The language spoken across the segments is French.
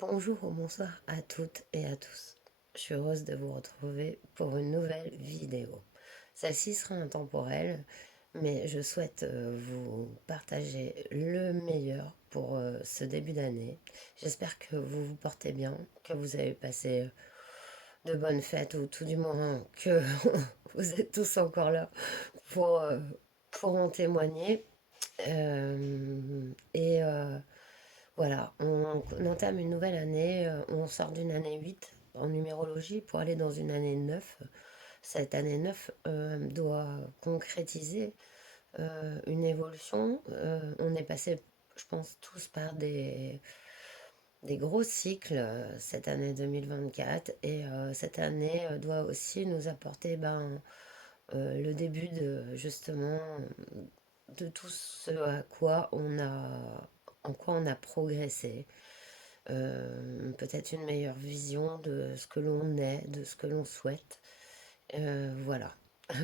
Bonjour ou bonsoir à toutes et à tous. Je suis heureuse de vous retrouver pour une nouvelle vidéo. Celle-ci sera intemporelle, mais je souhaite vous partager le meilleur pour ce début d'année. J'espère que vous vous portez bien, que vous avez passé de bonnes fêtes ou tout du moins que vous êtes tous encore là pour, euh, pour en témoigner. Et voilà, on entame une nouvelle année, on sort d'une année 8 en numérologie pour aller dans une année 9. Cette année 9 doit concrétiser une évolution. On est passé, je pense, tous par des gros cycles cette année 2024 et cette année doit aussi nous apporter le début de justement de tout ce à quoi en quoi on a progressé. Peut-être une meilleure vision de ce que l'on est, de ce que l'on souhaite. Voilà.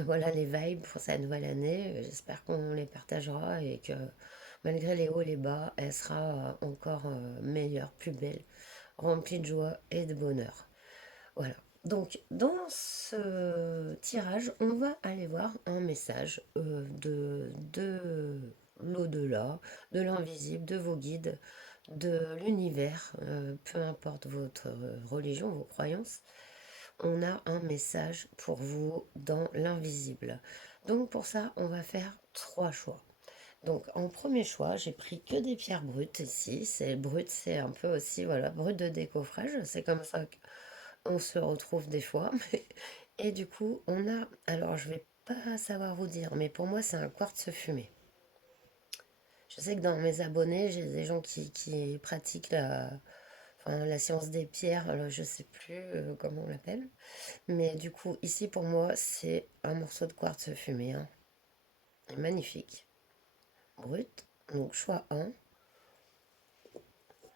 Voilà les vibes pour cette nouvelle année. J'espère qu'on les partagera et que malgré les hauts et les bas, elle sera encore meilleure, plus belle, remplie de joie et de bonheur. Voilà. Donc, dans ce tirage, on va aller voir un message de l'au-delà, de l'invisible, de vos guides, de l'univers, peu importe votre religion, vos croyances. On a un message pour vous dans l'invisible. Donc, pour ça, on va faire trois choix. Donc, en premier choix, j'ai pris que des pierres brutes ici. C'est brut, c'est un peu aussi, voilà, brut de décoffrage. C'est comme ça qu'on se retrouve des fois. Et du coup, on a, alors je vais pas savoir vous dire, mais pour moi, c'est un quartz fumé. Je sais que dans mes abonnés, j'ai des gens qui pratiquent la science des pierres, alors je sais plus comment on l'appelle. Mais du coup, ici, pour moi, c'est un morceau de quartz fumé, hein. Magnifique. Brut. Donc, choix un.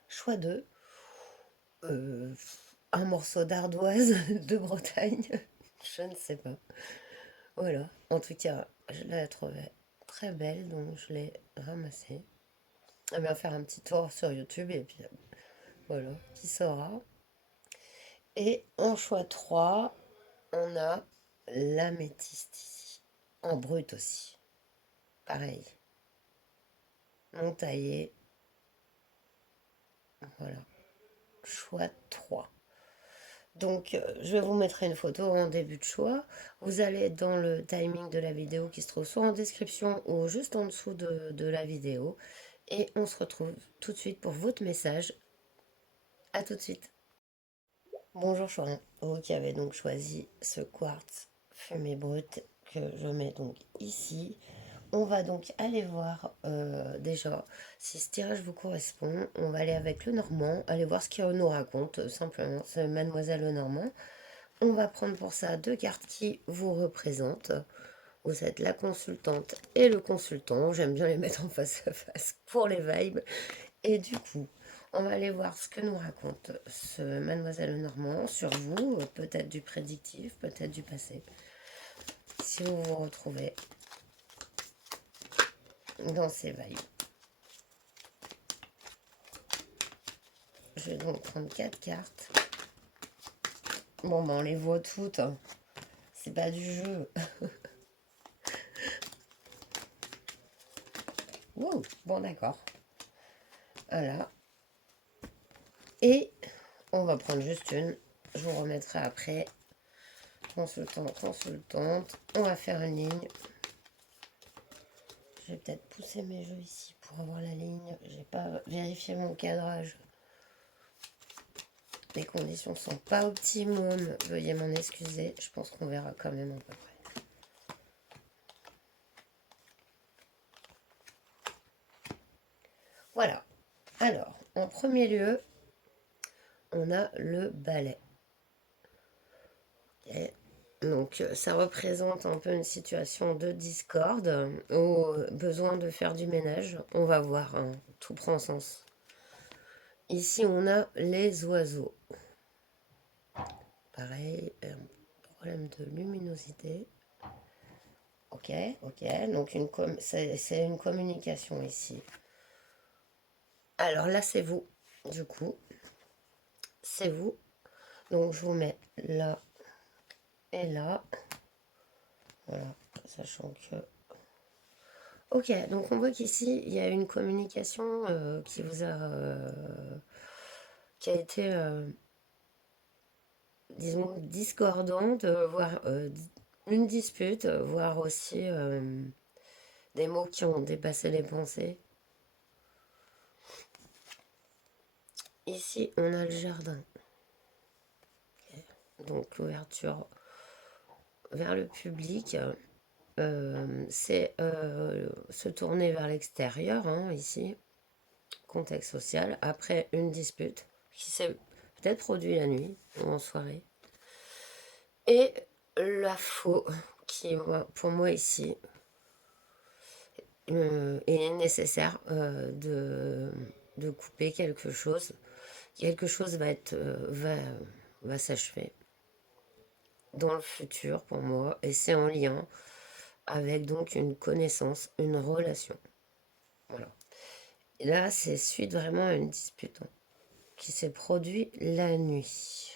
Choix 2, euh, un morceau d'ardoise de Bretagne. Je ne sais pas. Voilà. En tout cas, je la trouvais très belle, donc je l'ai ramassée. On va faire un petit tour sur YouTube et puis voilà, qui saura. Et en choix 3, on a l'améthyste ici. En brut aussi. Pareil. Non taillé. Voilà. Choix 3. Donc, je vais vous mettre une photo en début de choix. Vous allez dans le timing de la vidéo qui se trouve soit en description ou juste en dessous de la vidéo. Et on se retrouve tout de suite pour votre message. À tout de suite. Bonjour Chorin, vous qui avez donc choisi ce quartz fumé brut que je mets donc ici. On va donc aller voir déjà si ce tirage vous correspond. On va aller avec le Normand, aller voir ce qu'il nous raconte simplement, c'est Mademoiselle Lenormand. On va prendre pour ça deux cartes qui vous représentent. Vous êtes la consultante et le consultant. J'aime bien les mettre en face à face pour les vibes. Et du coup, on va aller voir ce que nous raconte ce Mademoiselle Normand sur vous, peut-être du prédictif, peut-être du passé. Si vous vous retrouvez dans ces vibes. Je vais donc prendre 4 cartes. Bon, ben on les voit toutes, hein. C'est pas du jeu. Wow, bon, d'accord. Voilà. Et on va prendre juste une. Je vous remettrai après. Consultant, consultante. On va faire une ligne. Je vais peut-être pousser mes jeux ici pour avoir la ligne. J'ai pas vérifié mon cadrage. Les conditions sont pas optimum. Veuillez m'en excuser. Je pense qu'on verra quand même à peu près. Voilà. Alors, en premier lieu, on a le balai. Et donc, ça représente un peu une situation de discorde ou besoin de faire du ménage. On va voir, hein, tout prend sens. Ici, on a les oiseaux. Pareil, un problème de luminosité. Ok, ok. Donc, c'est une communication ici. Alors là, c'est vous, du coup. c'est vous. Donc je vous mets là et là. Voilà, sachant que... Ok, donc on voit qu'ici, il y a une communication qui vous a... qui a été, disons, discordante, voire une dispute, voire aussi des mots qui ont dépassé les pensées. Ici, on a le jardin. Donc l'ouverture vers le public, c'est se tourner vers l'extérieur, hein, ici, contexte social, après une dispute qui s'est peut-être produite la nuit ou en soirée. Et la faux, qui pour moi ici est nécessaire de couper quelque chose. Quelque chose va s'achever dans le futur pour moi et c'est en lien avec donc une connaissance, une relation. Voilà. Et là, c'est suite vraiment à une dispute, hein, qui s'est produite la nuit.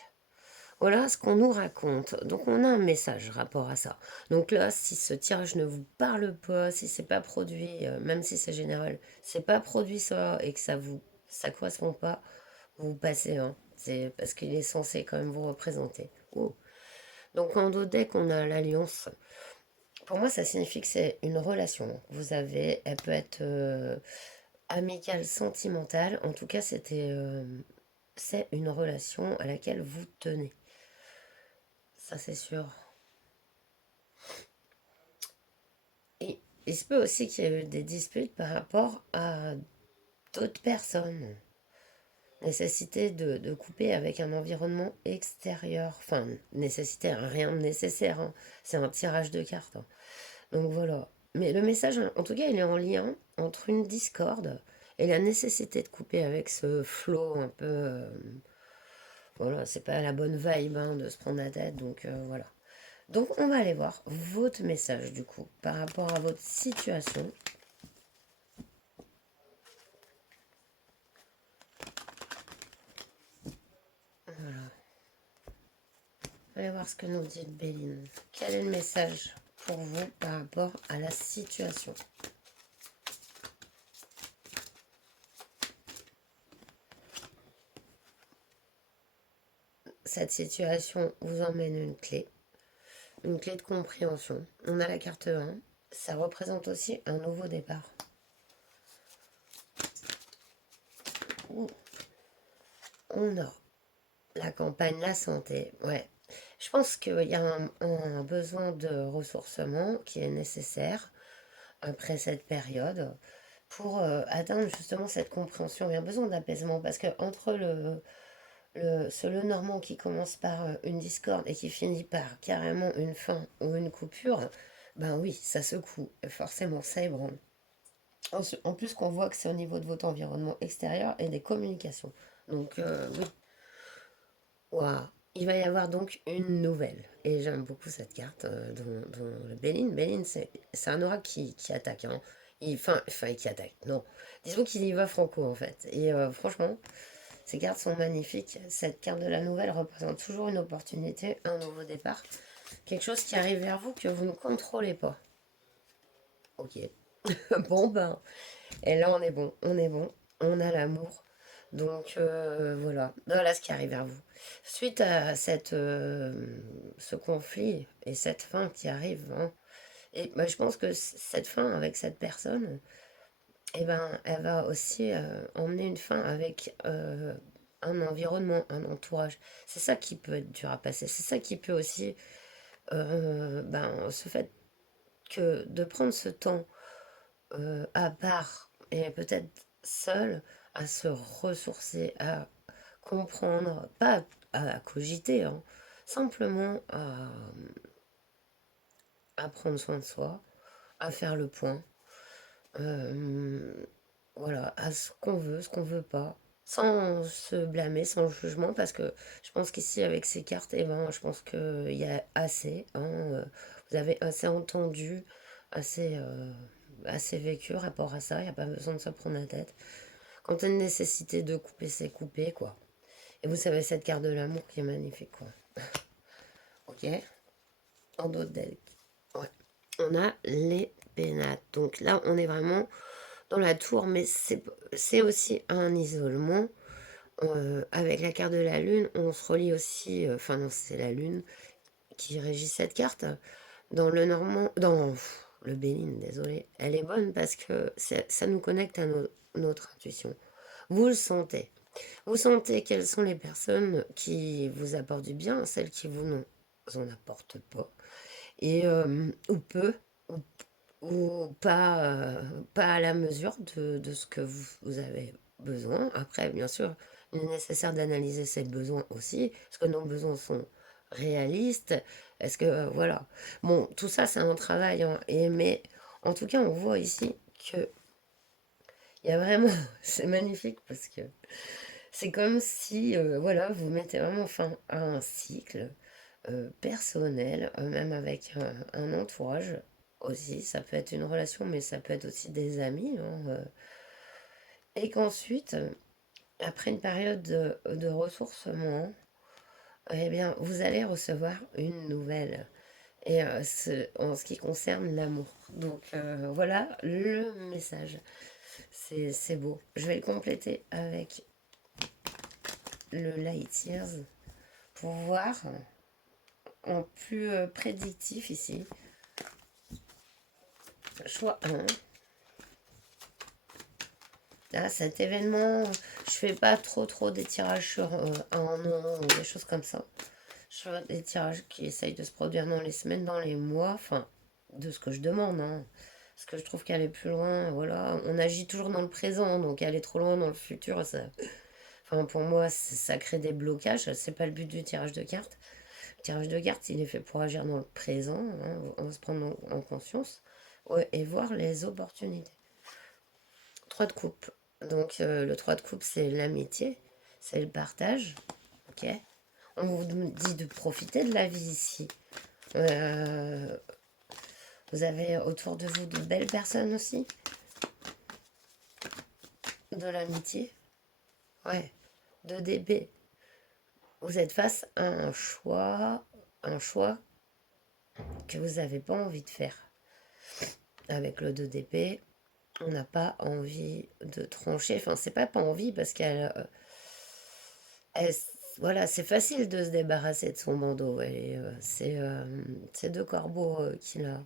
Voilà ce qu'on nous raconte. Donc on a un message rapport à ça. Donc là, si ce tirage ne vous parle pas, si c'est pas produit, même si c'est général, c'est pas produit ça et que ça correspond pas, vous passez, hein. C'est parce qu'il est censé quand même vous représenter. Oh. Donc en dos deck, on a l'alliance. Pour moi, ça signifie que c'est une relation. Vous avez, elle peut être amicale, sentimentale. En tout cas, c'est une relation à laquelle vous tenez. Ça, c'est sûr. Et il se peut aussi qu'il y ait eu des disputes par rapport à d'autres personnes. Nécessité de couper avec un environnement extérieur. Enfin, nécessité, hein, rien de nécessaire, hein. C'est un tirage de cartes, hein. Donc voilà. Mais le message, en tout cas, il est en lien entre une discorde et la nécessité de couper avec ce flow un peu. Voilà, c'est pas la bonne vibe, hein, de se prendre la tête, donc voilà. Donc on va aller voir votre message du coup par rapport à votre situation. Voilà. Allez voir ce que nous dit Béline. Quel est le message pour vous par rapport à la situation? Cette situation vous emmène une clé de compréhension. On a la carte 1. Ça représente aussi un nouveau départ. On a la campagne, la santé. Ouais. Je pense qu'il y a un besoin de ressourcement qui est nécessaire après cette période pour atteindre justement cette compréhension. Il y a besoin d'apaisement parce que entre le normand qui commence par une discorde et qui finit par carrément une fin ou une coupure, ben oui, ça secoue. Forcément, ça ébranle. En plus qu'on voit que c'est au niveau de votre environnement extérieur et des communications. Donc oui, waouh. Il va y avoir donc une nouvelle. Et j'aime beaucoup cette carte dans le Béline. Béline, c'est un oracle qui attaque, hein. Enfin, qui attaque. Non. Disons qu'il y va franco, en fait. Et franchement, ces cartes sont magnifiques. Cette carte de la nouvelle représente toujours une opportunité, un nouveau départ. Quelque chose qui arrive vers vous que vous ne contrôlez pas. Ok. Bon, ben. Et là, on est bon. On est bon. On a l'amour. Donc voilà, voilà ce qui arrive vers vous. Suite à ce conflit et cette fin qui arrive, hein, et bah, je pense que cette fin avec cette personne, eh ben, elle va aussi emmener une fin avec un environnement, un entourage. C'est ça qui peut être dur à passer. C'est ça qui peut aussi, ben, ce fait que de prendre ce temps à part et peut-être seul à se ressourcer, à comprendre, pas à cogiter, hein, simplement à prendre soin de soi, à faire le point, euh, voilà, à ce qu'on veut pas, sans se blâmer, sans jugement, parce que je pense qu'ici, avec ces cartes, eh ben, je pense qu'il y a assez, hein, vous avez assez entendu, assez, assez vécu rapport à ça, il n'y a pas besoin de se prendre la tête. Quand il y a une nécessité de couper, c'est couper, quoi. Et vous savez, cette carte de l'amour qui est magnifique, quoi. Ok? En d'autres decks. Ouais. On a les pénates. Donc là, on est vraiment dans la tour, mais c'est aussi un isolement. Avec la carte de la lune, on se relie aussi, enfin non, c'est la lune qui régit cette carte. Dans le normand, dans le Béline, désolé, elle est bonne parce que ça nous connecte à notre intuition. Vous le sentez. Vous sentez quelles sont les personnes qui vous apportent du bien, celles qui vous en apportent pas, et ou peu, ou, ou pas, pas à la mesure de ce que vous avez besoin. Après, bien sûr, il est nécessaire d'analyser ses besoins aussi. Est-ce que nos besoins sont réalistes? Est-ce que, voilà. Bon, tout ça, c'est un travail, hein, mais en tout cas, on voit ici que il y a vraiment, c'est magnifique parce que c'est comme si, voilà, vous mettez vraiment fin à un cycle personnel, même avec un entourage aussi. Ça peut être une relation, mais ça peut être aussi des amis, hein, et qu'ensuite, après une période de ressourcement, eh bien, vous allez recevoir une nouvelle. Et en ce qui concerne l'amour. Donc voilà le message. C'est beau. Je vais le compléter avec le Light Years pour voir en plus prédictif ici. Choix 1. Là, cet événement, je fais pas trop des tirages sur un an ou des choses comme ça. Je fais des tirages qui essayent de se produire dans les semaines, dans les mois, enfin, de ce que je demande, hein. Parce que je trouve qu'aller plus loin, voilà, on agit toujours dans le présent, donc aller trop loin dans le futur, ça, enfin, pour moi, ça crée des blocages. C'est pas le but du tirage de cartes. Le tirage de cartes, il est fait pour agir dans le présent, hein, on va se prendre en conscience, ouais, et voir les opportunités. 3 de coupe. Donc le 3 de coupe, c'est l'amitié, c'est le partage. Ok. On vous dit de profiter de la vie ici. Euh, vous avez autour de vous de belles personnes aussi. De l'amitié. Ouais. De DB. Vous êtes face à un choix que vous n'avez pas envie de faire. Avec le 2DP, on n'a pas envie de trancher. Enfin, c'est pas envie parce qu'elle. Elle, voilà, c'est facile de se débarrasser de son bandeau. Et c'est deux corbeaux qui la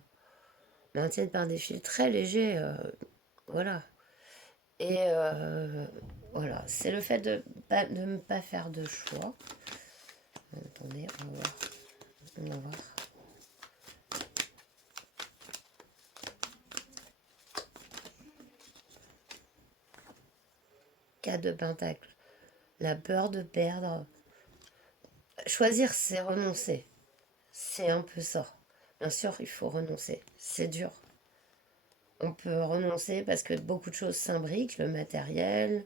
maintiennent par des fils très légers. Voilà. Et voilà, c'est le fait de ne pas faire de choix. Attendez, on va voir. On va voir. Quatre de pentacle. La peur de perdre. Choisir, c'est renoncer. C'est un peu ça. Bien sûr, il faut renoncer. C'est dur. On peut renoncer parce que beaucoup de choses s'imbriquent, le matériel,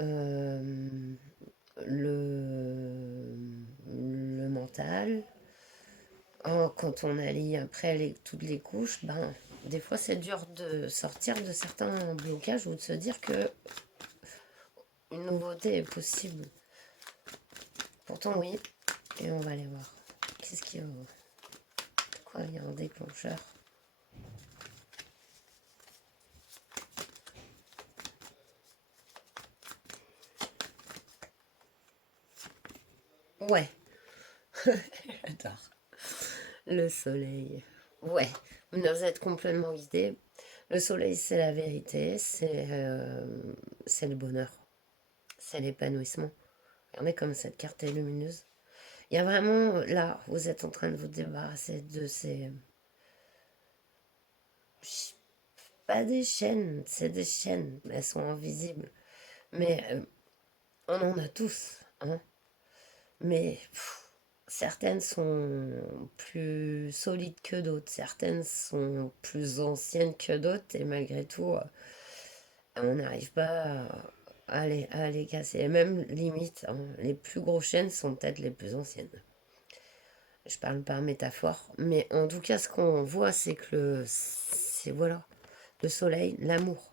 euh, le mental. Quand on allie après toutes les couches, ben, des fois c'est dur de sortir de certains blocages ou de se dire que une nouveauté est possible. Pourtant oui, et on va aller voir. Qu'est-ce qu'il y a? Quoi, il y a un déclencheur? Ouais, j'adore. Le soleil. Ouais, vous êtes complètement guidé. Le soleil, c'est la vérité, c'est le bonheur, c'est l'épanouissement. Regardez comme cette carte est lumineuse. Il y a vraiment, là, vous êtes en train de vous débarrasser de ces... Pas des chaînes, c'est des chaînes, mais elles sont invisibles. Mais on en a tous, hein. Mais certaines sont plus solides que d'autres, certaines sont plus anciennes que d'autres, et malgré tout, on n'arrive pas à les casser. Et même limite, hein, les plus grosses chaînes sont peut-être les plus anciennes. Je parle par métaphore, mais en tout cas, ce qu'on voit, c'est que c'est voilà, le soleil, l'amour.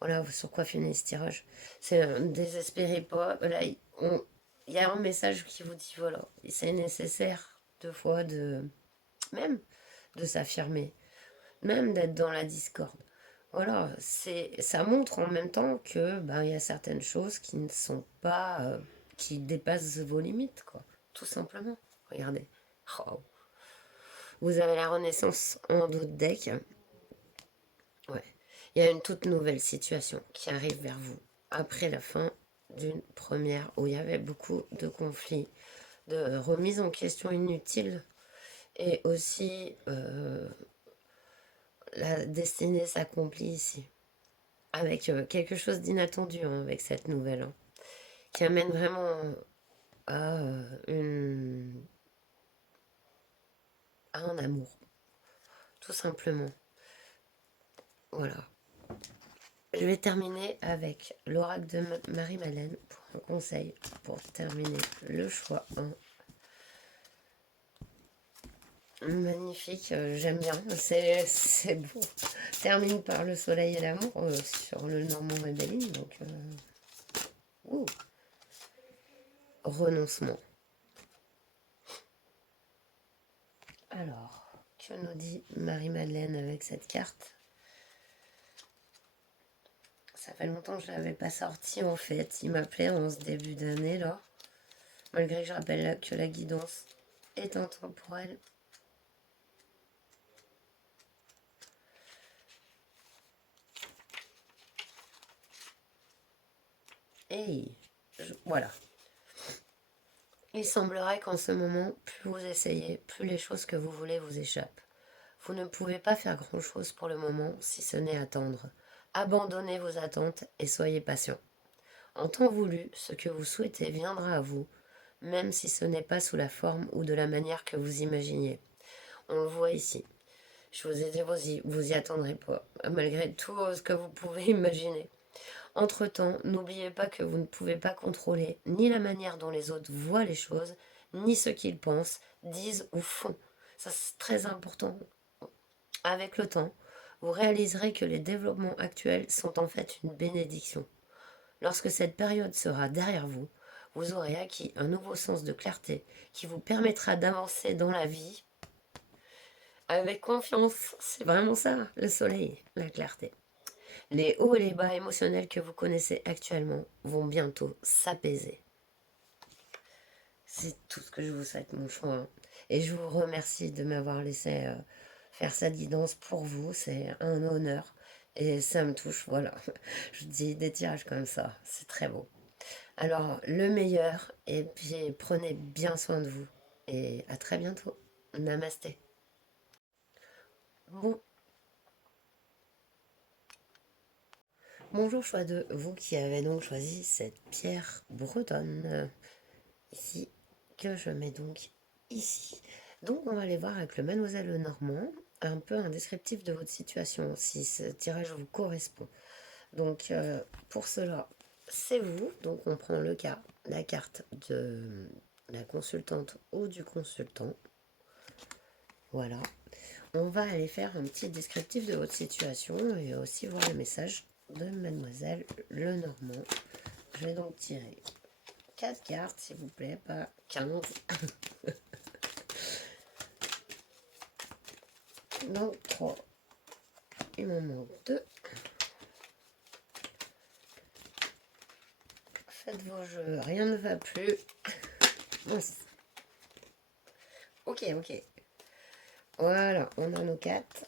Voilà, sur quoi finit ce tirage. C'est désespérez pas. Là, il y a un message qui vous dit voilà, c'est nécessaire deux fois de même de s'affirmer, même d'être dans la discorde. Voilà, ça montre en même temps que ben il y a certaines choses qui ne sont pas qui dépassent vos limites quoi, tout simplement. Regardez. Oh. Vous avez la Renaissance en dos de deck. Ouais. Il y a une toute nouvelle situation qui arrive vers vous après la fin d'une première où il y avait beaucoup de conflits, de remises en question inutiles et aussi la destinée s'accomplit ici avec quelque chose d'inattendu hein, avec cette nouvelle hein, qui amène vraiment à, à un amour, tout simplement. Voilà. Je vais terminer avec l'oracle de Marie-Madeleine pour un conseil pour terminer le choix 1. Magnifique, j'aime bien, c'est beau. Termine par le soleil et l'amour sur le Normand Rebelline, donc ouh, renoncement. Alors, que nous dit Marie-Madeleine avec cette carte? Ça fait longtemps que je ne l'avais pas sorti en fait, il m'appelait en ce début d'année là, malgré que je rappelle que la guidance est intemporelle. Et voilà. Il semblerait qu'en ce moment, plus vous essayez, plus les choses que vous voulez vous échappent. Vous ne pouvez pas faire grand-chose pour le moment si ce n'est attendre. Abandonnez vos attentes et soyez patient. En temps voulu, ce que vous souhaitez viendra à vous, même si ce n'est pas sous la forme ou de la manière que vous imaginiez. On le voit ici. Je vous ai dit, vous y attendrez pas, malgré tout ce que vous pouvez imaginer. Entre-temps, n'oubliez pas que vous ne pouvez pas contrôler ni la manière dont les autres voient les choses, ni ce qu'ils pensent, disent ou font. Ça, c'est très important. Avec le temps, vous réaliserez que les développements actuels sont en fait une bénédiction. Lorsque cette période sera derrière vous, vous aurez acquis un nouveau sens de clarté qui vous permettra d'avancer dans la vie avec confiance. C'est vraiment ça, le soleil, la clarté. Les hauts et les bas émotionnels que vous connaissez actuellement vont bientôt s'apaiser. C'est tout ce que je vous souhaite, mon choix. Hein. Et je vous remercie de m'avoir laissé faire cette guidance pour vous. C'est un honneur. Et ça me touche, voilà. Je dis des tirages comme ça. C'est très beau. Alors, le meilleur. Et puis, prenez bien soin de vous. Et à très bientôt. Namasté. Bon, bonjour choix de vous qui avez donc choisi cette pierre bretonne ici que je mets donc ici. Donc on va aller voir avec le Mademoiselle Lenormand un peu un descriptif de votre situation si ce tirage vous correspond. Donc pour cela c'est vous, donc on prend le cas, la carte de la consultante ou du consultant. Voilà. On va aller faire un petit descriptif de votre situation et aussi voir le message de Mademoiselle Lenormand. Je vais donc tirer 4 cartes, s'il vous plaît, pas 15. Donc 3. Il m'en manque 2. Faites vos jeux, rien ne va plus. Mince. Ok, ok. Voilà, on a nos 4.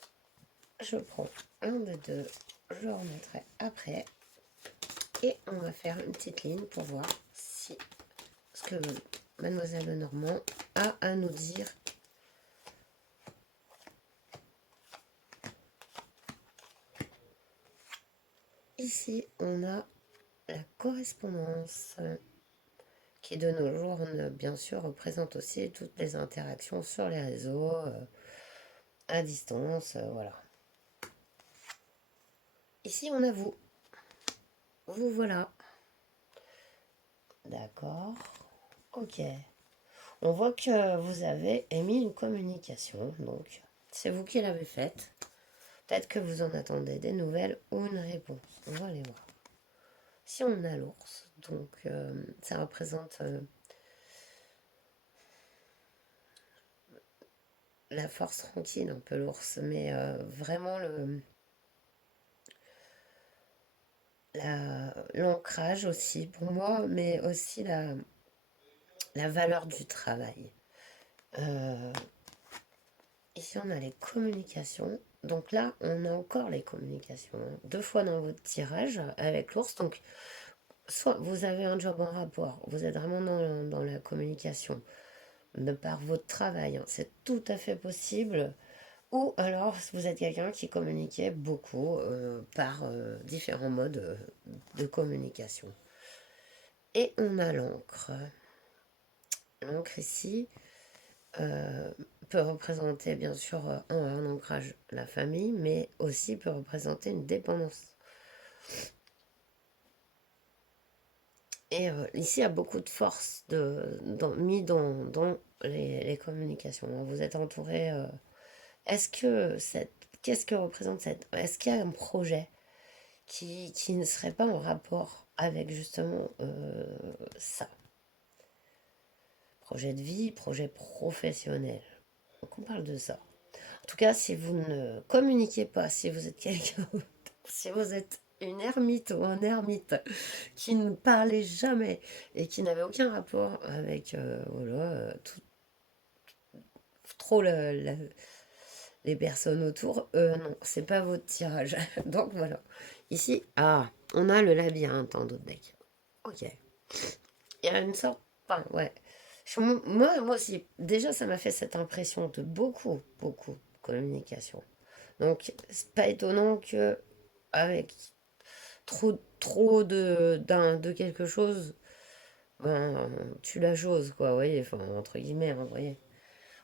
Je prends un de 2. Je le remettrai après. Et on va faire une petite ligne pour voir si ce que Mademoiselle Lenormand a à nous dire. Ici, on a la correspondance qui de nos jours, bien sûr, représente aussi toutes les interactions sur les réseaux, à distance, voilà. Ici, on a vous. Vous voilà. D'accord. Ok. On voit que vous avez émis une communication, donc c'est vous qui l'avez faite. Peut-être que vous en attendez des nouvelles ou une réponse. On va aller voir. Si on a l'ours, donc ça représente la force tranquille, un peu l'ours, mais vraiment l'ancrage aussi pour moi, mais aussi la valeur du travail. Euh, Ici, on a les communications. Donc là, on a encore les communications, hein. Deux fois dans votre tirage avec l'ours. Donc, soit vous avez un job en rapport, vous êtes vraiment dans la communication, de par votre travail, hein. C'est tout à fait possible. Ou alors, vous êtes quelqu'un qui communiquait beaucoup par différents modes de communication. Et on a l'encre. L'encre ici euh, peut représenter bien sûr un ancrage, la famille, mais aussi peut représenter une dépendance. Et ici, il y a beaucoup de force mis dans les communications, hein. Vous êtes entouré. Est-ce que qu'est-ce que représente cette. Est-ce qu'il y a un projet qui ne serait pas en rapport avec justement ça? Projet de vie, projet professionnel. Donc on parle de ça. En tout cas, si vous ne communiquez pas, si vous êtes quelqu'un, si vous êtes une ermite ou un ermite qui ne parlait jamais et qui n'avait aucun rapport avec voilà, trop les personnes autour, non, c'est pas votre tirage. Donc voilà. Ici, on a le labyrinthe en d'autres decks. Ok. Il y a une sorte. Enfin, ouais. Moi aussi, déjà, ça m'a fait cette impression de beaucoup de communication. Donc, c'est pas étonnant que, avec trop de quelque chose, ben, tu la chose, quoi, vous voyez, enfin, entre guillemets, hein, vous voyez.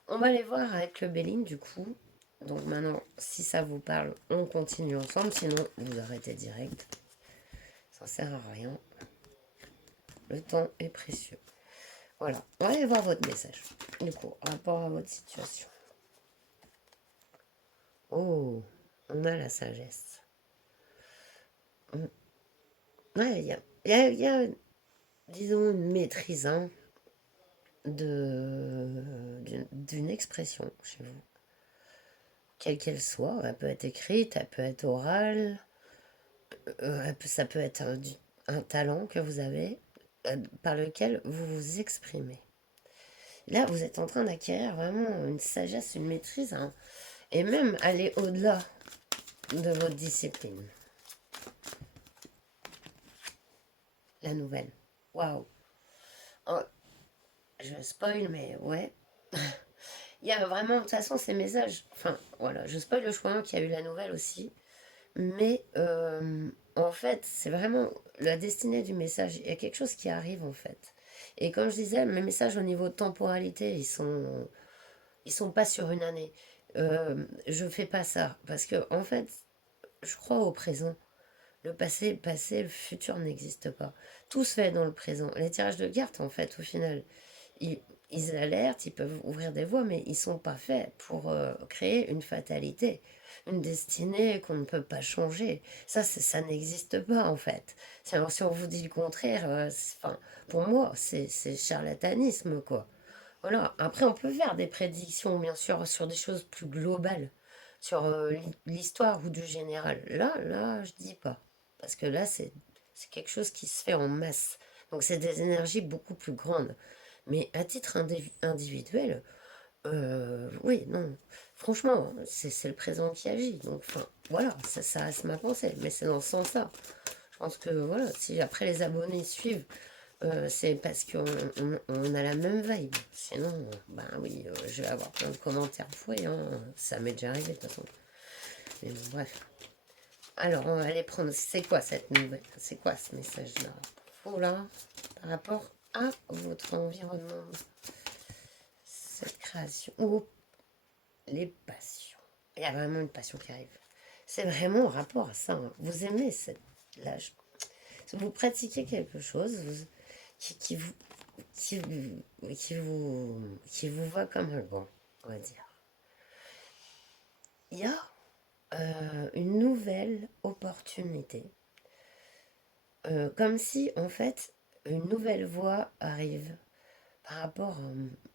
On va aller voir avec le Béline, du coup. Donc maintenant, si ça vous parle, on continue ensemble, sinon, vous arrêtez direct. Ça sert à rien. Le temps est précieux. Voilà, on va aller voir votre message. Du coup, en rapport à votre situation. Oh, on a la sagesse. Ouais, il y a, disons, une maîtrise, hein, d'une expression chez vous. Quelle qu'elle soit, elle peut être écrite, elle peut être orale, ça peut être un talent que vous avez par lequel vous vous exprimez. Là, vous êtes en train d'acquérir vraiment une sagesse, une maîtrise, hein, et même aller au-delà de votre discipline. La nouvelle. Waouh. Oh, je spoil, mais ouais. Il y a vraiment, de toute façon, ces messages. Enfin, voilà, je spoil le choix qui a eu la nouvelle aussi. Mais en fait, c'est vraiment la destinée du message. Il y a quelque chose qui arrive en fait. Et comme je disais, mes messages au niveau de temporalité, ils sont pas sur une année. Je fais pas ça parce que en fait, je crois au présent. Le passé, le futur n'existe pas. Tout se fait dans le présent. Les tirages de cartes, en fait, au final, ils, ils alertent, ils peuvent ouvrir des voies, mais ils sont pas faits pour créer une fatalité, une destinée qu'on ne peut pas changer. Ça n'existe pas, en fait. Alors, si on vous dit le contraire, enfin, pour moi, c'est charlatanisme, quoi. Voilà. Après, on peut faire des prédictions, bien sûr, sur des choses plus globales, sur l'histoire ou du général. Là, je dis pas. Parce que là, c'est quelque chose qui se fait en masse. Donc, c'est des énergies beaucoup plus grandes. Mais à titre individuel, oui, non. Franchement, c'est le présent qui agit. Donc, enfin, voilà, ça reste ma pensée. Mais c'est dans ce sens-là. Je pense que, voilà, si après les abonnés suivent c'est parce qu'on a la même vibe. Sinon, ben oui, je vais avoir plein de commentaires fouets, hein. Ça m'est déjà arrivé de toute façon. Mais bon, bref. Alors, on va aller prendre. C'est quoi cette nouvelle? C'est quoi ce message-là? Oh là, par rapport à votre environnement, cette création. Ou les passions. Il y a vraiment une passion qui arrive. C'est vraiment en rapport à ça, hein. Vous aimez cette. Là, vous pratiquez quelque chose qui vous qui vous voit comme un bon, on va dire. Il y a une nouvelle opportunité. Comme si, en fait, une nouvelle voie arrive par rapport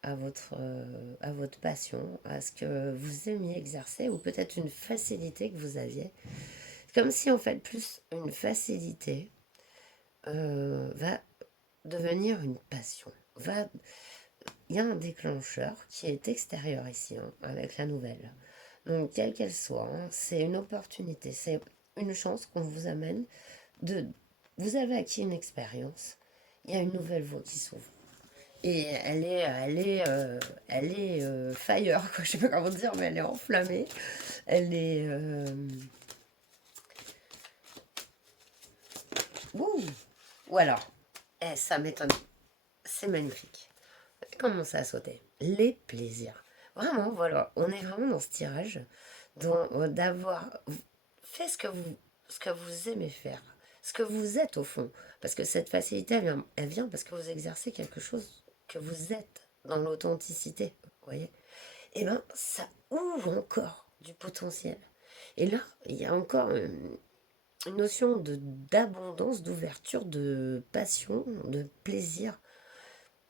à votre passion, à ce que vous aimiez exercer, ou peut-être une facilité que vous aviez. Comme si, en fait, plus une facilité va devenir une passion. Il y a un déclencheur qui est extérieur ici, hein, avec la nouvelle. Donc, quelle qu'elle soit, hein, c'est une opportunité, c'est une chance qu'on vous amène de... Vous avez acquis une expérience, il y a une nouvelle voie qui s'ouvre. Et elle est fire, quoi. Je sais pas comment dire, mais elle est enflammée. Elle est... Ouh. Ou alors, ça m'étonne. C'est magnifique. Commence à sauter. Les plaisirs. Vraiment, voilà, on est vraiment dans ce tirage d'avoir fait ce que vous aimez faire, ce que vous êtes au fond. Parce que cette facilité, elle vient parce que vous exercez quelque chose que vous êtes dans l'authenticité. Vous voyez? Et bien, ça ouvre encore du potentiel. Et là, il y a encore une notion d'abondance, d'ouverture, de passion, de plaisir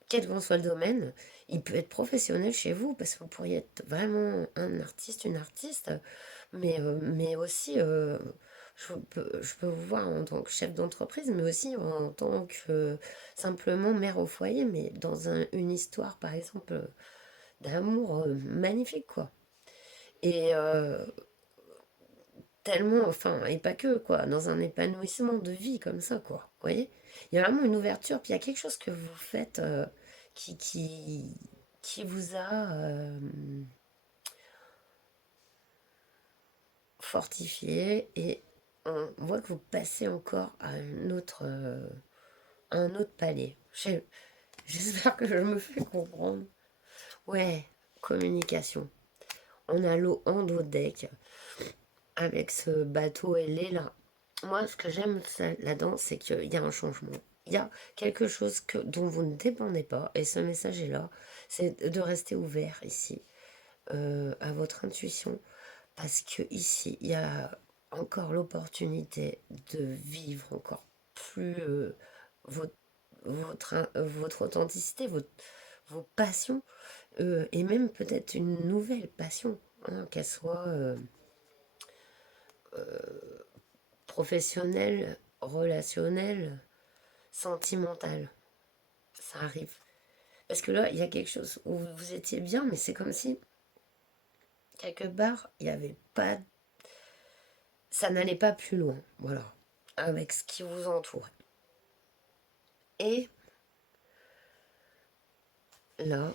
quel qu'en soit le domaine, il peut être professionnel chez vous parce que vous pourriez être vraiment un artiste, une artiste, mais aussi, je peux vous voir en tant que chef d'entreprise, mais aussi en tant que simplement mère au foyer, mais dans une histoire, par exemple, d'amour magnifique, quoi. Et tellement, enfin, et pas que, quoi, dans un épanouissement de vie comme ça, quoi. Vous voyez? Il y a vraiment une ouverture, puis il y a quelque chose que vous faites qui, qui, qui vous a fortifié, et on voit que vous passez encore à un autre palier. J'espère que je me fais comprendre. Ouais, communication. On a l'eau en dos deck avec ce bateau ailé là. Moi, ce que j'aime là-dedans, c'est qu'il y a un changement. Il y a quelque chose dont vous ne dépendez pas. Et ce message est là. C'est de rester ouvert ici à votre intuition. Parce que ici, il y a encore l'opportunité de vivre encore plus votre, votre authenticité, vos passions. Et même peut-être une nouvelle passion. Hein, qu'elle soit professionnelle, relationnelle, sentimentale. Ça arrive. Parce que là, il y a quelque chose où vous étiez bien, mais c'est comme si, quelque part, il n'y avait pas. Ça n'allait pas plus loin. Voilà. Avec ce qui vous entoure. Et là,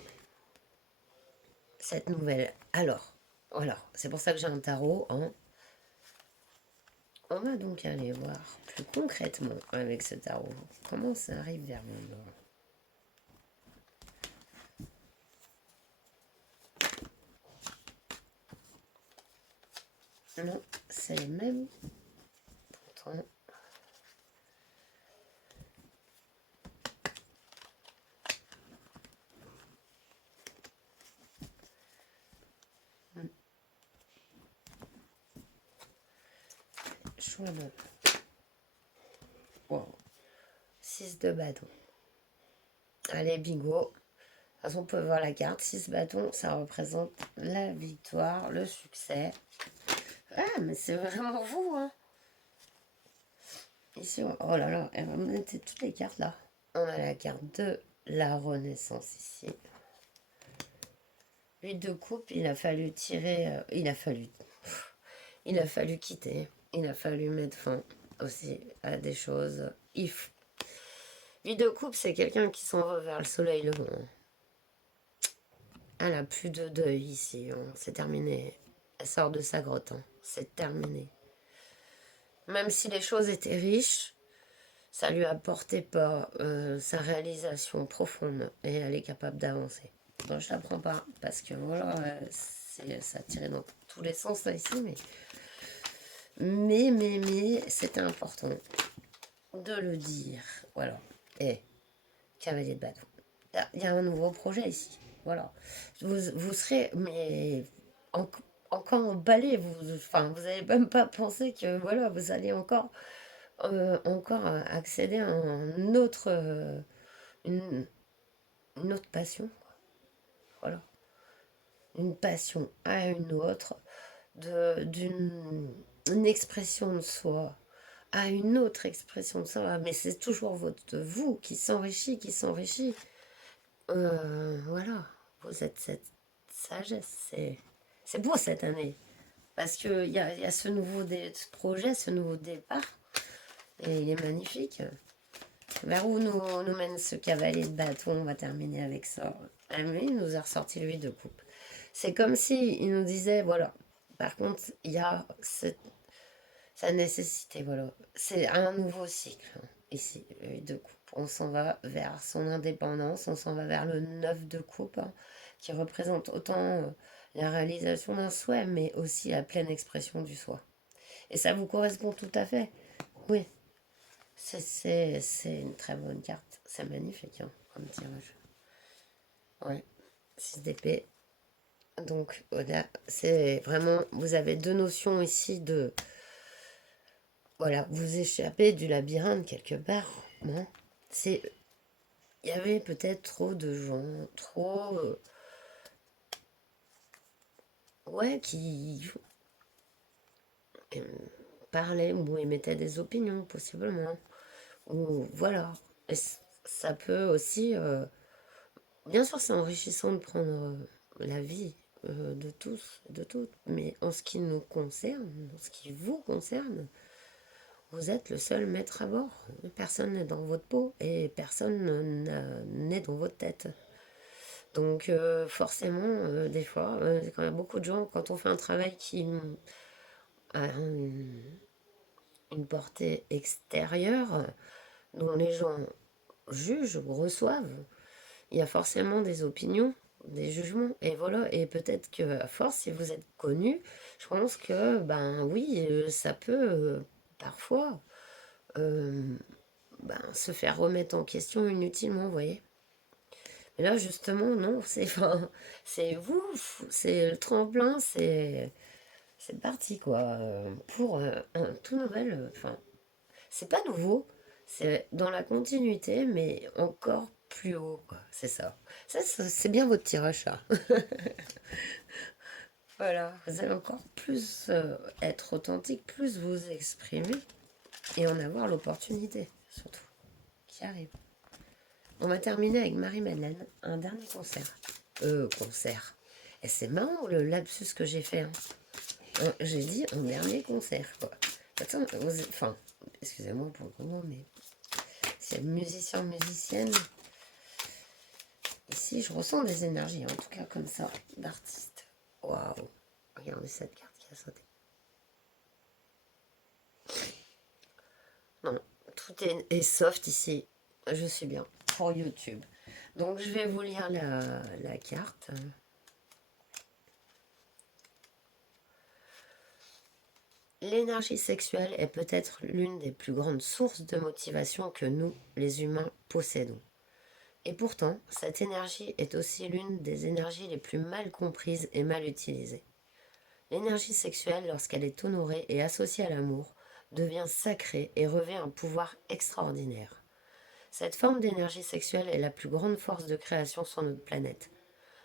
cette nouvelle. Alors, voilà. C'est pour ça que j'ai un tarot. Hein. On va donc aller voir plus concrètement avec ce tarot. Comment ça arrive vers vous là. Non, c'est le même. Pourtant, choix de. Wow. 6 de bâton. Allez, bingo. De toute façon, on peut voir la carte. 6 bâtons, ça représente la victoire, le succès. Ah, mais c'est vraiment vous, hein. Ici, oh là là, elle va me mettre toutes les cartes là. On a la carte de la Renaissance ici. 8 de coupe, il a fallu tirer. Il a fallu quitter. Il a fallu mettre fin aussi à des choses. 8 de coupe, c'est quelqu'un qui s'en va vers le soleil levant. Elle a plus de deuil ici. Hein. C'est terminé. Elle sort de sa grotte. Hein. C'est terminé. Même si les choses étaient riches, ça lui apportait pas sa réalisation profonde et elle est capable d'avancer. Donc je l'apprends pas parce que voilà, ça tirait dans tous les sens là ici, mais c'était important de le dire. Voilà. Et cavalier de bateau. Il y a un nouveau projet ici. Voilà. Vous serez, mais encore emballé, enfin, vous n'avez même pas pensé que voilà, vous allez encore accéder à une, une autre passion, voilà, une passion à une autre, d'une une expression de soi à une autre expression de soi, mais c'est toujours votre vous qui s'enrichit. Voilà, vous êtes cette sagesse, c'est beau cette année. Parce qu'il y a ce projet, ce nouveau départ, et il est magnifique. Vers où nous mène ce cavalier de bâton, on va terminer avec ça. Ah, lui, il nous a ressorti lui de coupe. C'est comme si il nous disait, voilà, par contre, il y a sa nécessité, voilà. C'est un nouveau cycle, hein, ici, lui de coupe. On s'en va vers son indépendance, on s'en va vers le 9 de coupe, hein, qui représente autant la réalisation d'un souhait, mais aussi la pleine expression du soi. Et ça vous correspond tout à fait. Oui, c'est une très bonne carte. C'est magnifique, hein, comme tirage. Ouais, 6 d'épée. Donc, là, c'est vraiment. Vous avez deux notions ici de. Voilà, vous échappez du labyrinthe quelque part. Non. C'est. Il y avait peut-être trop de gens, trop. Ouais, qui euh, parlaient ou émettaient des opinions, possiblement. Ou voilà. Et ça peut aussi. Bien sûr, c'est enrichissant de prendre la vie de tous, de toutes, mais en ce qui nous concerne, en ce qui vous concerne, vous êtes le seul maître à bord. Personne n'est dans votre peau et personne n'est dans votre tête. Donc forcément, des fois, quand il y a beaucoup de gens, quand on fait un travail qui a une portée extérieure, dont les gens jugent ou reçoivent, il y a forcément des opinions, des jugements. Et voilà, et peut-être que à force, si vous êtes connu, je pense que, ben oui, ça peut parfois euh, se faire remettre en question inutilement, vous voyez. Mais là, justement, non, c'est enfin, c'est vous, c'est le tremplin, c'est parti, quoi, pour un tout nouvel. Enfin, c'est pas nouveau, c'est dans la continuité, mais encore plus haut, quoi. C'est ça. C'est bien votre tirage, ça. Voilà, vous allez encore plus être authentique, plus vous exprimer et en avoir l'opportunité, surtout, qui arrive. On va terminer avec Marie-Madeleine, un dernier concert. Concert. Et c'est marrant le lapsus que j'ai fait, hein. J'ai dit un dernier concert, quoi. Attends, enfin, excusez-moi pour le gros mot, mais c'est musicien, musicienne. Ici, je ressens des énergies, en tout cas comme ça, d'artiste. Waouh! Regardez cette carte qui a sauté. Non, tout est soft ici. Je suis bien pour YouTube. Donc, je vais vous lire la carte. L'énergie sexuelle est peut-être l'une des plus grandes sources de motivation que nous, les humains, possédons. Et pourtant, cette énergie est aussi l'une des énergies les plus mal comprises et mal utilisées. L'énergie sexuelle, lorsqu'elle est honorée et associée à l'amour, devient sacrée et revêt un pouvoir extraordinaire. Cette forme d'énergie sexuelle est la plus grande force de création sur notre planète.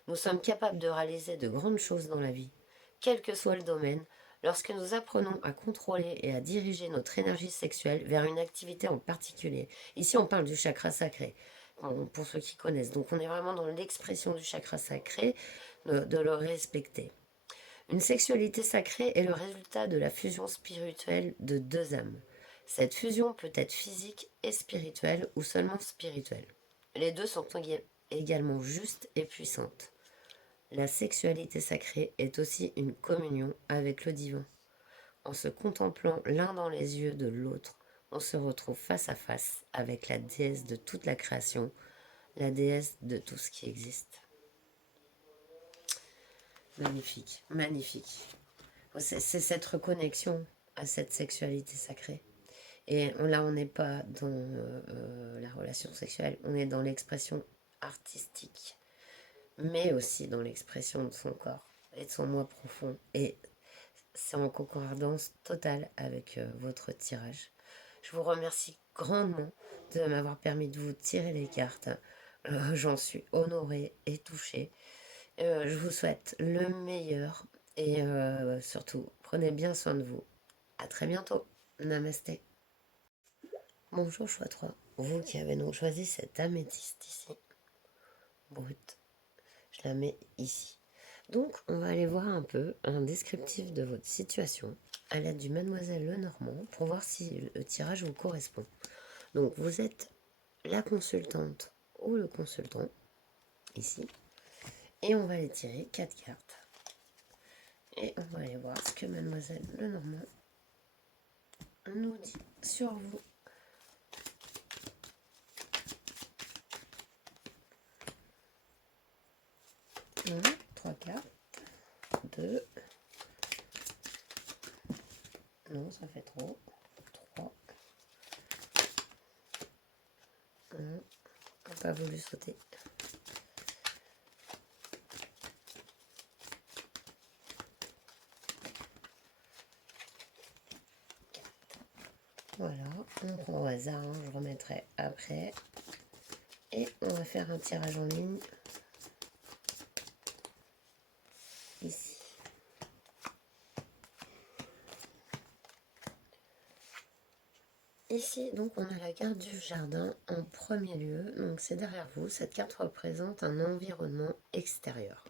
Nous sommes capables de réaliser de grandes choses dans la vie, quel que soit le domaine, lorsque nous apprenons à contrôler et à diriger notre énergie sexuelle vers une activité en particulier. Ici, on parle du chakra sacré, pour ceux qui connaissent. Donc, on est vraiment dans l'expression du chakra sacré, de le respecter. Une sexualité sacrée est le résultat de la fusion spirituelle de deux âmes. Cette fusion peut être physique et spirituelle ou seulement spirituelle. Les deux sont également justes et puissantes. La sexualité sacrée est aussi une communion avec le divin. En se contemplant l'un dans les yeux de l'autre, on se retrouve face à face avec la déesse de toute la création, la déesse de tout ce qui existe. Magnifique, magnifique. C'est cette reconnexion à cette sexualité sacrée. Et là, on n'est pas dans la relation sexuelle, on est dans l'expression artistique, mais aussi dans l'expression de son corps. et de son moi profond. Et c'est en concordance totale avec votre tirage. Je vous remercie grandement de m'avoir permis de vous tirer les cartes. J'en suis honorée et touchée. Je vous souhaite le meilleur et surtout, prenez bien soin de vous. À très bientôt. Namasté. Bonjour choix 3. Vous qui avez donc choisi cette améthyste ici, brute, je la mets ici. Donc, on va aller voir un peu un descriptif de votre situation à l'aide du Mademoiselle Lenormand pour voir si le tirage vous correspond. Donc, vous êtes la consultante ou le consultant, ici, et on va les tirer 4 cartes. Et on va aller voir ce que Mademoiselle Lenormand nous dit sur vous. 1, 3 cartes, 2, non ça fait trop, 3, 1, n'a pas voulu sauter. Voilà, on prend au hasard, hein, je remettrai après. Et on va faire un tirage en ligne ici. Ici, donc, on a la carte du jardin en premier lieu. Donc, c'est derrière vous. Cette carte représente un environnement extérieur.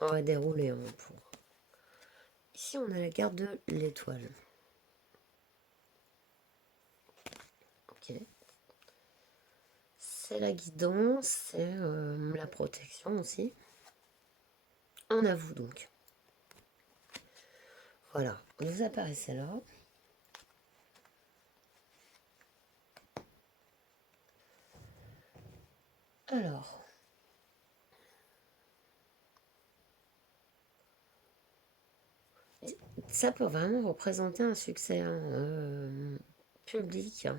On va dérouler en pour. Ici, on a la carte de l'étoile. Ok. C'est la guidance, c'est la protection aussi. On a vous donc. Voilà, vous apparaissez là. Alors, ça peut vraiment représenter un succès public hein,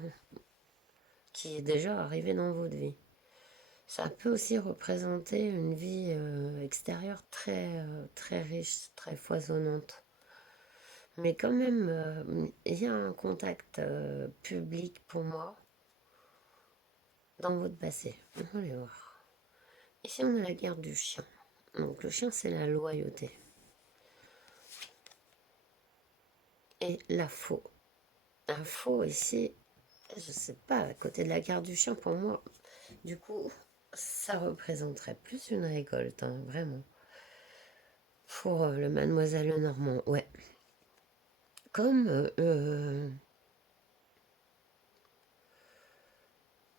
qui est déjà arrivé dans votre vie. Ça peut aussi représenter une vie extérieure très riche, très foisonnante. Mais quand même, il y a un contact public pour moi dans votre passé. On va aller voir. Ici, on a la carte du chien. Donc, le chien, c'est la loyauté. Et la faux. La faux, ici, je sais pas, à côté de la carte du chien, pour moi, du coup, ça représenterait plus une récolte, hein, vraiment. Pour le Mademoiselle Lenormand, ouais. Comme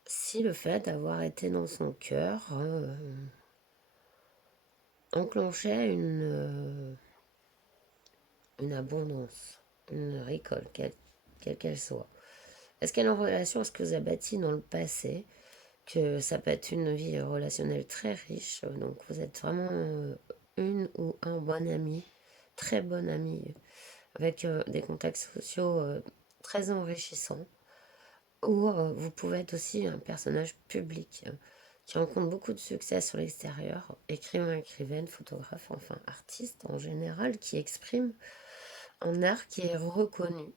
si le fait d'avoir été dans son cœur enclenchait une abondance, une récolte, quelle qu'elle soit. Est-ce qu'elle est en relation à ce que vous avez bâti dans le passé? Que ça peut être une vie relationnelle très riche, donc vous êtes vraiment une ou un bon ami, très bon ami, avec des contacts sociaux très enrichissants. Ou vous pouvez être aussi un personnage public qui rencontre beaucoup de succès sur l'extérieur, écrivain, écrivaine, photographe, enfin artiste en général, qui exprime un art qui est reconnu.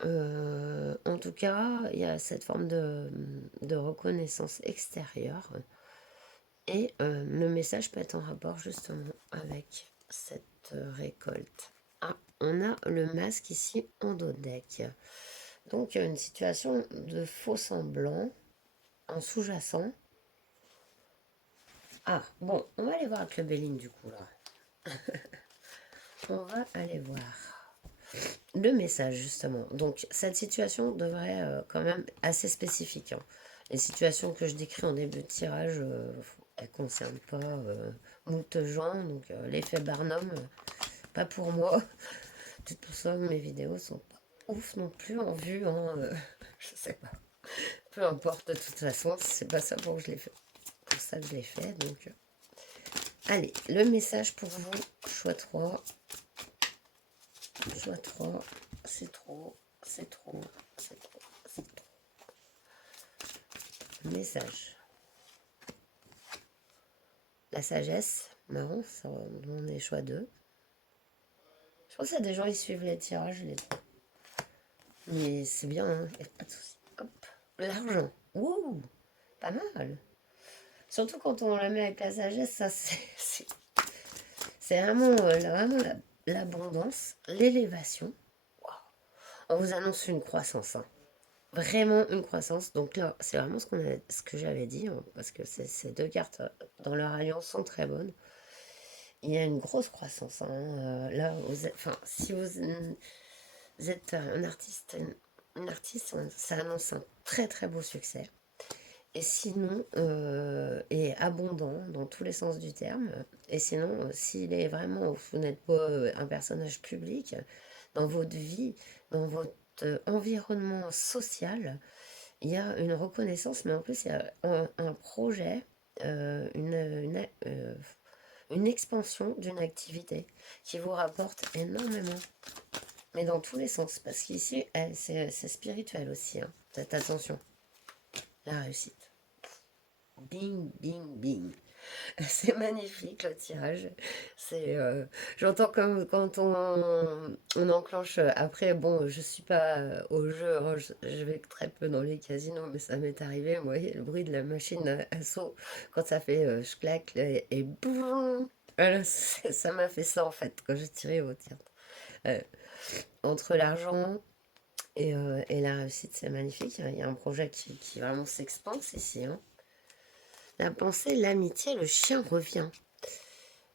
En tout cas, il y a cette forme de reconnaissance extérieure et le message peut être en rapport justement avec cette récolte. Ah, on a le masque ici en dos deck. Donc une situation de faux semblant en sous-jacent. Ah, bon, on va aller voir avec le Béline du coup là. On va aller voir le message justement. Donc cette situation devrait quand même assez spécifique. Hein. Les situations que je décris en début de tirage, elles ne concernent pas moult gens. Donc l'effet Barnum, pas pour moi. De toute façon, mes vidéos sont pas ouf non plus en vue. Hein, je sais pas. Peu importe, de toute façon, c'est pas ça pour que je l'ai fait. Pour ça que je l'ai fait. Donc, allez, le message pour vous, choix 3. Choix 3, c'est trop, c'est trop, c'est trop, c'est trop. Message. La sagesse, Marrant, ça, on est choix 2. Je pense qu'il y a des gens qui suivent les tirages, mais c'est bien, hein, y a pas de souci. Hop, l'argent. Wouh, pas mal. Surtout quand on la met avec la sagesse, ça c'est vraiment, l'abondance, l'élévation. Waouh. On vous annonce une croissance, hein. Vraiment une croissance. Donc là, c'est vraiment ce que j'avais dit, hein, parce que ces deux cartes dans leur alliance sont très bonnes. Il y a une grosse croissance, hein. Là, enfin, si vous êtes une artiste, ça annonce un très très beau succès. Et sinon, et abondant dans tous les sens du terme. Et sinon, s'il est vraiment, vous n'êtes pas un personnage public, dans votre vie, dans votre environnement social, il y a une reconnaissance, mais en plus, il y a un projet, une expansion d'une activité qui vous rapporte énormément. Mais dans tous les sens, parce qu'ici, c'est spirituel aussi, hein. Faites attention, la réussite. Bing, bing, bing. C'est magnifique le tirage. C'est, j'entends comme quand on enclenche. Après, bon, je suis pas au jeu, hein, je vais très peu dans les casinos, mais ça m'est arrivé. Moi, le bruit de la machine à saut quand ça fait je claque et boum. Voilà, ça m'a fait ça en fait quand j'ai tiré au tir. Euh, Entre l'argent et la réussite, c'est magnifique. Il y a un projet qui vraiment s'expanse ici, hein. La pensée, l'amitié, le chien revient.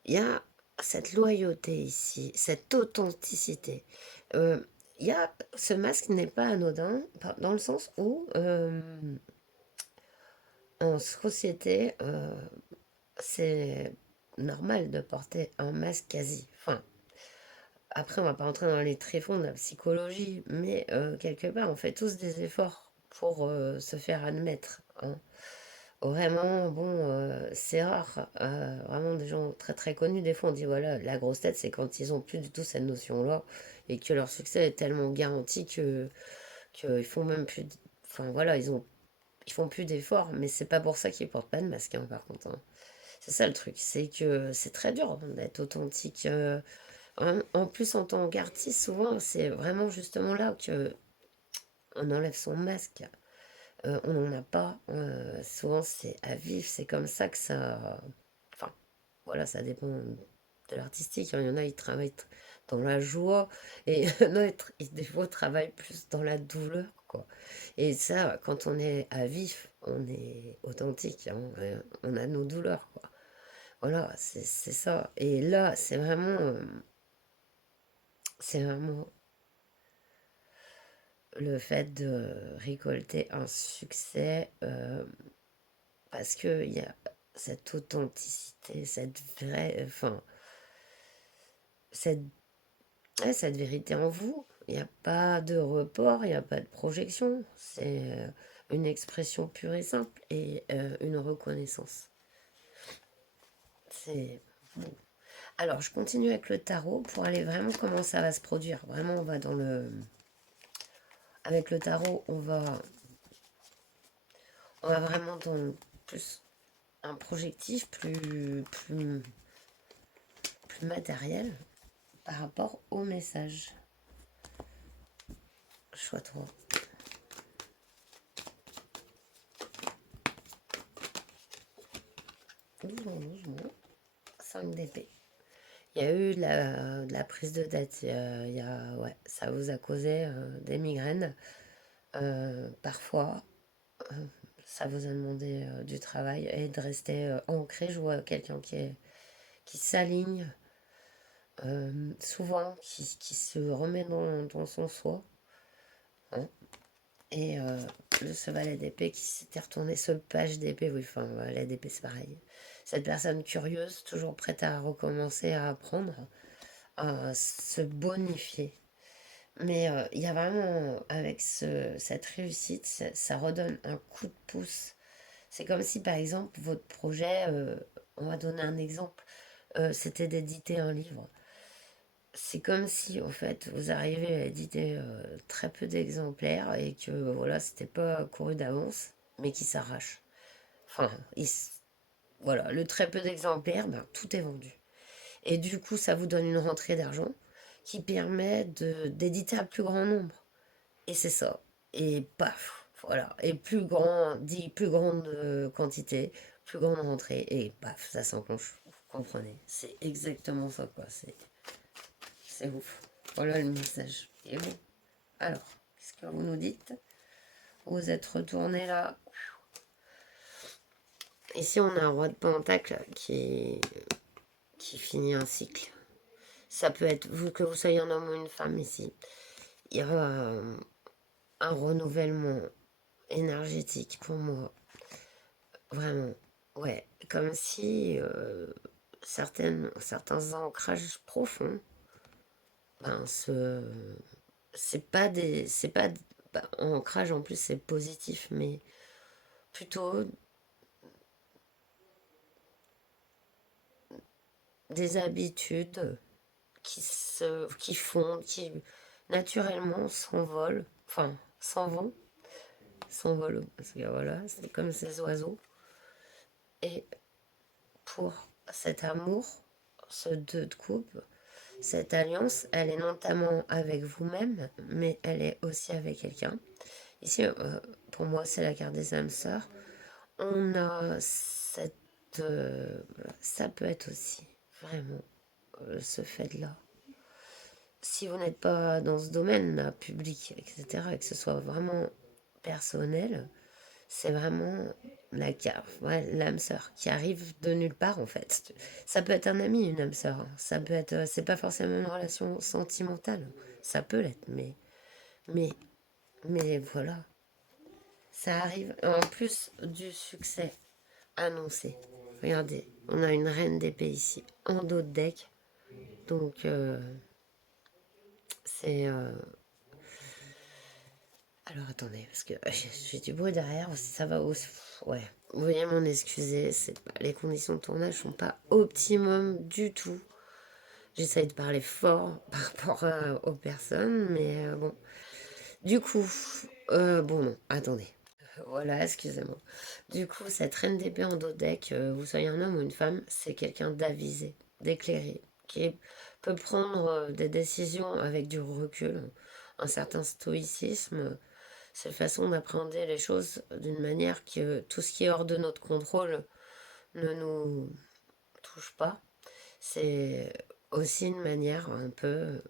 Il y a cette loyauté ici, cette authenticité. Euh, il y a, ce masque n'est pas anodin dans le sens où en société, c'est normal de porter un masque quasi. Enfin, après, on va pas entrer dans les tréfonds de la psychologie, mais quelque part, on fait tous des efforts pour se faire admettre, hein. Vraiment, bon, c'est rare. Vraiment, des gens très très connus, des fois, on dit voilà, la grosse tête, c'est quand ils ont plus du tout cette notion-là et que leur succès est tellement garanti que ils font même plus. Enfin voilà, ils font plus d'efforts, mais c'est pas pour ça qu'ils portent pas de masque, hein, par contre, hein. C'est ça le truc, c'est que c'est très dur d'être authentique. En plus, en tant qu'artiste, souvent, c'est vraiment justement là que on enlève son masque. On n'en a pas. Souvent, c'est à vif. C'est comme ça que ça. Enfin, voilà, ça dépend de l'artistique, hein. Il y en a, ils travaillent dans la joie et il y en a, des fois, travaillent plus dans la douleur, quoi. Et ça, quand on est à vif, on est authentique, hein. On a nos douleurs, quoi. Voilà, c'est ça. Et là, c'est vraiment le fait de récolter un succès. Parce qu'il y a cette authenticité, cette vraie, enfin, cette, ouais, cette vérité en vous. Il n'y a pas de report, il n'y a pas de projection. C'est une expression pure et simple et une reconnaissance. C'est bon. Alors, je continue avec le tarot pour aller vraiment comment ça va se produire. Vraiment, on va dans le. Avec le tarot, on va vraiment dans plus un projectif, plus matériel par rapport au message. Choix 3. Doucement, doucement. 5 d'épée. Il y a eu de la prise de tête. Ouais, ça vous a causé des migraines. Parfois, euh, ça vous a demandé du travail et de rester ancré. Je vois quelqu'un qui s'aligne, souvent, qui se remet dans son soi, hein. Et le chevalet d'épée qui s'était retourné sur le page d'épée, oui, enfin, valet d'épée, c'est pareil. Cette personne curieuse, toujours prête à recommencer à apprendre, à se bonifier. Mais il y a vraiment, avec cette réussite, ça redonne un coup de pouce. C'est comme si, par exemple, votre projet, on va donner un exemple, c'était d'éditer un livre. C'est comme si, en fait, vous arrivez à éditer très peu d'exemplaires et que, voilà, c'était pas couru d'avance, mais qui s'arrache. Enfin, voilà, le très peu d'exemplaires, ben, tout est vendu. Et du coup, ça vous donne une rentrée d'argent qui permet d'éditer un plus grand nombre. Et c'est ça. Et paf, voilà. Et plus grand, dit plus grande quantité, plus grande rentrée, et paf, ça s'enclenche. Vous comprenez? C'est exactement ça, quoi. C'est ouf. Voilà le message. Et bon. Alors, qu'est-ce que vous nous dites? Vous êtes retourné là. Ici, on a un roi de pentacle qui finit un cycle. Ça peut être, vous, que vous soyez un homme ou une femme ici. Il y a un renouvellement énergétique pour moi. Vraiment. Ouais. Comme si certains ancrages profonds, ben, c'est pas des. C'est pas. Ben, ancrage en plus, c'est positif, mais plutôt des habitudes qui fondent, qui naturellement s'envolent, enfin s'envolent, parce que voilà, c'est comme ces oiseaux. Et pour cet amour, ce deux de coupe, cette alliance, elle est notamment avec vous-même, mais elle est aussi avec quelqu'un. Ici, pour moi, c'est la carte des âmes sœurs. On a cette... ça peut être aussi vraiment ce fait-là. Si vous n'êtes pas dans ce domaine public, etc., et que ce soit vraiment personnel, c'est vraiment ouais, l'âme sœur qui arrive de nulle part en fait. Ça peut être un ami, une âme sœur, hein. Ça peut être, c'est pas forcément une relation sentimentale. Ça peut l'être, mais, mais voilà. Ça arrive en plus du succès annoncé. Regardez, on a une reine d'épée ici, en dos de deck. Donc, c'est alors attendez, parce que j'ai du bruit derrière, ça va aussi. Ouais, vous voyez m'en excuser, les conditions de tournage sont pas optimum du tout. J'essaye de parler fort par rapport aux personnes, mais bon. Du coup, bon non, attendez. Voilà, excusez-moi. Du coup, cette reine d'épée en dos de deck, vous soyez un homme ou une femme, c'est quelqu'un d'avisé, d'éclairé, peut prendre des décisions avec du recul, un certain stoïcisme. Cette façon d'appréhender les choses d'une manière que tout ce qui est hors de notre contrôle ne nous touche pas. C'est aussi une manière un peu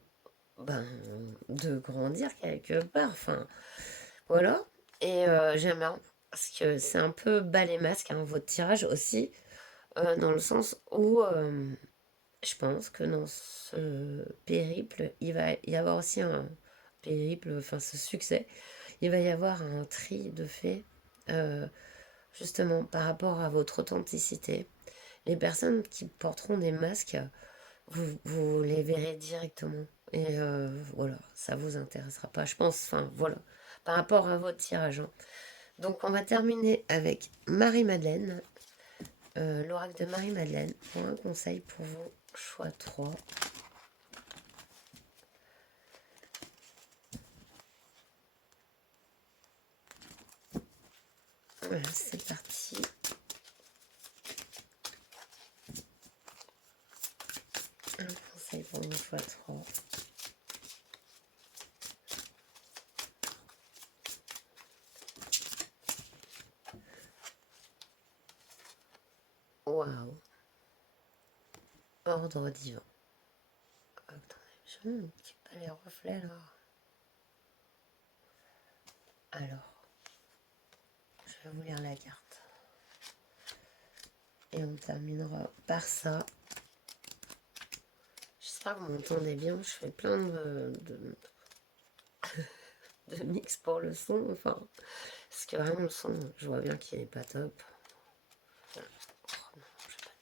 ben, de grandir quelque part. Enfin, voilà. Et j'aime bien parce que c'est un peu bas les masques, hein, votre tirage aussi, dans le sens où je pense que dans ce périple, il va y avoir aussi un périple, enfin ce succès, il va y avoir un tri de faits, euh, justement par rapport à votre authenticité. Les personnes qui porteront des masques, vous les verrez directement. Et voilà, ça vous intéressera pas, je pense. Enfin, voilà, par rapport à votre tirage, hein. Donc, on va terminer avec Marie-Madeleine, l'oracle de Marie-Madeleine, pour un conseil pour vous, choix 3. Voilà, c'est parti. Un conseil pour vous, choix 3. Waouh. Ordre divin. Attendez, je ne dis pas les reflets là. Alors, je vais vous lire la carte. Et on terminera par ça. J'espère que vous m'entendez bien. Je fais plein de mix pour le son. Enfin, parce que vraiment le son, je vois bien qu'il n'est pas top. Oh non, je vais pas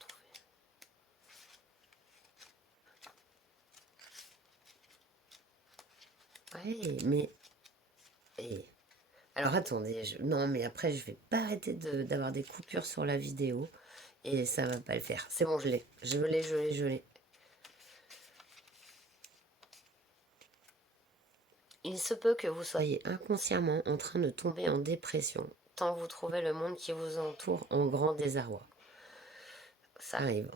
trouver. Ouais, mais. Eh, alors attendez, non, mais après, je vais pas arrêter d'avoir des coupures sur la vidéo. Et ça va pas le faire. C'est bon, je l'ai. Je l'ai. Il se peut que vous soyez inconsciemment en train de tomber en dépression, tant vous trouvez le monde qui vous entoure en grand désarroi. ça arrive.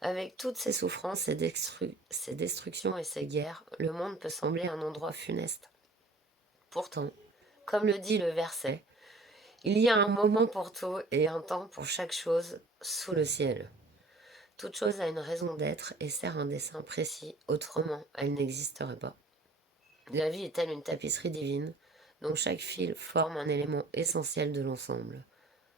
Avec toutes ces souffrances, ces destructions et ces guerres, le monde peut sembler un endroit funeste. Pourtant, comme le dit le verset, il y a un moment pour tout et un temps pour chaque chose sous le ciel. Toute chose a une raison d'être et sert un dessein précis, autrement elle n'existerait pas. La vie est telle une tapisserie divine, dont chaque fil forme un élément essentiel de l'ensemble.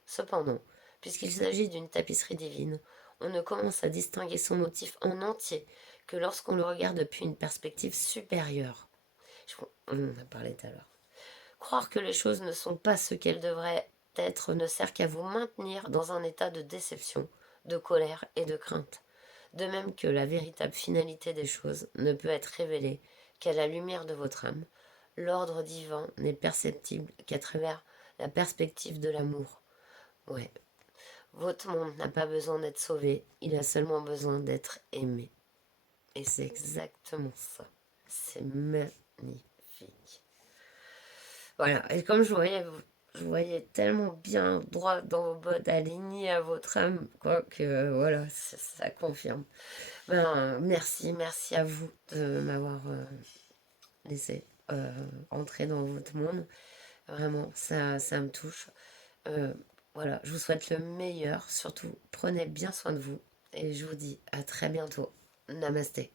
Cependant, puisqu'il s'agit d'une tapisserie divine, on ne commence à distinguer son motif en entier que lorsqu'on le regarde depuis une perspective supérieure. On en a parlé tout à l'heure. Croire que les choses ne sont pas ce qu'elles devraient être ne sert qu'à vous maintenir dans un état de déception, de colère et de crainte. De même que la véritable finalité des choses ne peut être révélée qu'à la lumière de votre âme, l'ordre divin n'est perceptible qu'à travers la perspective de l'amour. Ouais, votre monde n'a pas besoin d'être sauvé, il a seulement besoin d'être aimé. Et c'est exactement ça. C'est magnifique. Voilà, et comme je voyais tellement bien droit dans vos bottes, aligné à votre âme, quoi, que voilà, ça confirme. Ben, merci à vous de m'avoir laissé entrer dans votre monde. Vraiment, ça me touche. Euh, voilà, je vous souhaite le meilleur. Surtout, prenez bien soin de vous. Et je vous dis à très bientôt. Namasté.